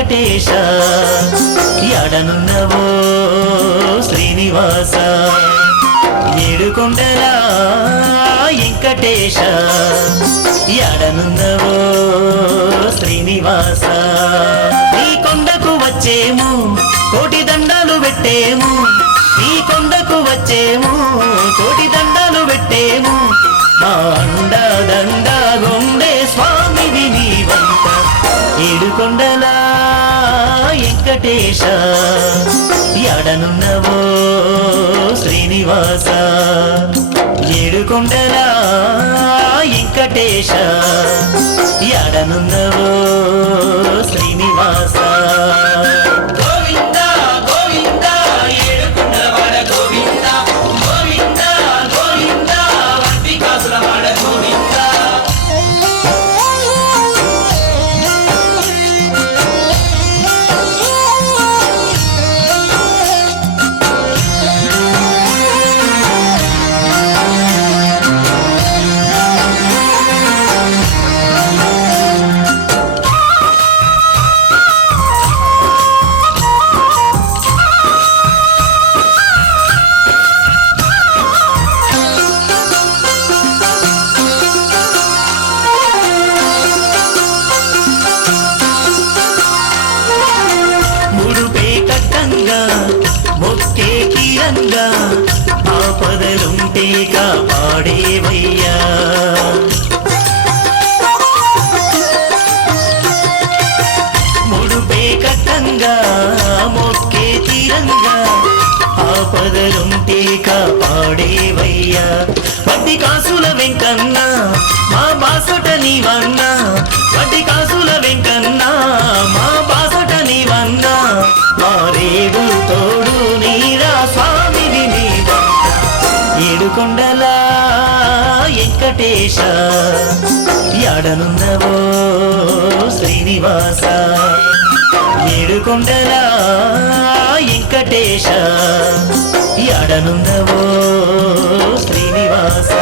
వెంకటేశ ఎడనున్నవో శ్రీనివాస ఏడుకొండల వెంకటేశ ఎడనున్నవో శ్రీనివాస నీ కొండకు వచ్చేము కోటి దండాలు పెట్టేము నీ కొండకు వచ్చేము కోటి దండాలు పెట్టేము మా అండ దండ గొండే స్వామివి నీవంట ఏడుకొండల వెంకటేశ ఎడనున్నవో శ్రీనివాస ఏడుకొండల వెంకటేశ ఎడనున్నవో శ్రీనివాస మొక్కే కీరంగా ఆపదలుంటే కాపాడేవయ్యా ముడుపే కట్టంగా మొక్కే తీరంగా ఆపదలుంటే కాపాడేవయ్యా వడ్డీ కాసుల వెంకన్న మా బాసట నీవన్నా వడ్డీ కాసుల వెంకన్న మా బాసట నీవన్నా మారేడు తోడు నీరా స్వామివి నీవంట ఏడుకొండల వెంకటేశ ఎడనున్నవో శ్రీనివాస ఏడుకొండల వెంకటేశ ఎడనున్నవో శ్రీనివాస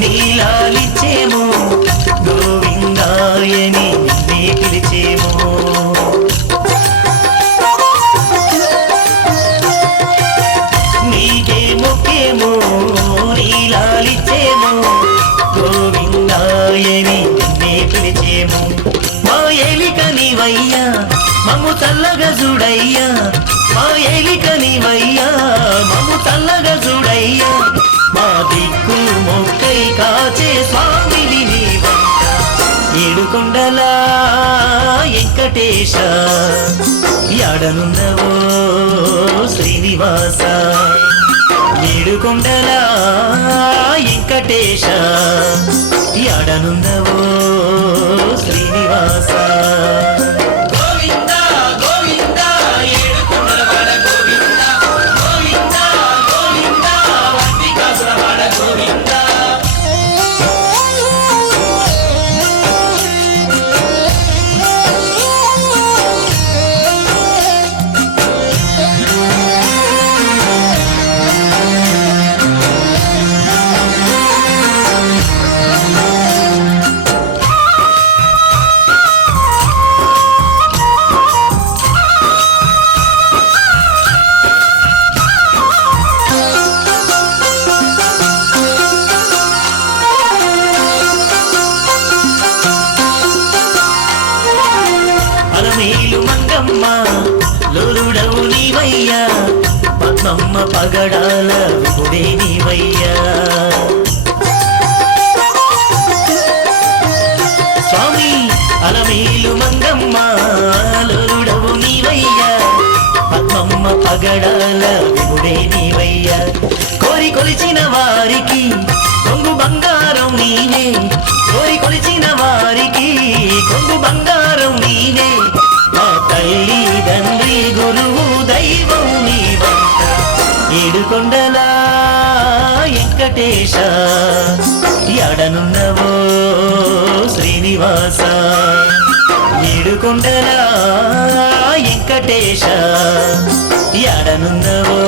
నీలాలిచ్చేమో గోవిందాయని నిన్నే పిలిచేమో నీకే మొక్కేమో నీలాలిచ్చేమో గోవిందాయని నిన్నే పిలిచేమో మా ఏలిక నీవయ్యా మమ్ము చల్లగా చూడయ్యా మా ఏలిక నీవయ్యా మమ్ము చల్లగా చూడయ్యా మా దిక్కు మొక్కై కాచే స్వామివి నీవంట ఏడుకొండల వెంకటేశ ఎడనున్నవో శ్రీనివాస ఏడుకొండల వెంకటేశ ఎడనున్నవో శ్రీనివాస లోలుడవు నీవయ్యా పద్మమ్మ పగడాల విపుడే నీవయ్యా స్వామి అలమేలు మంగమ్మ లోలుడవు నీవయ్యా పద్మమ్మ పగడాల విపుడే నీవయ్యా కోరి కొలిచిన వారికి కొంగు బంగారం నీవే, కోరి కొలిచిన వారికి కొంగు బంగారం నీవే. మా తల్లి తండ్రి గురువు దైవం నీవంట. ఏడుకొండల వెంకటేశ ఎడనున్నవో శ్రీనివాస. ఏడుకొండల వెంకటేశ ఎడనున్నవో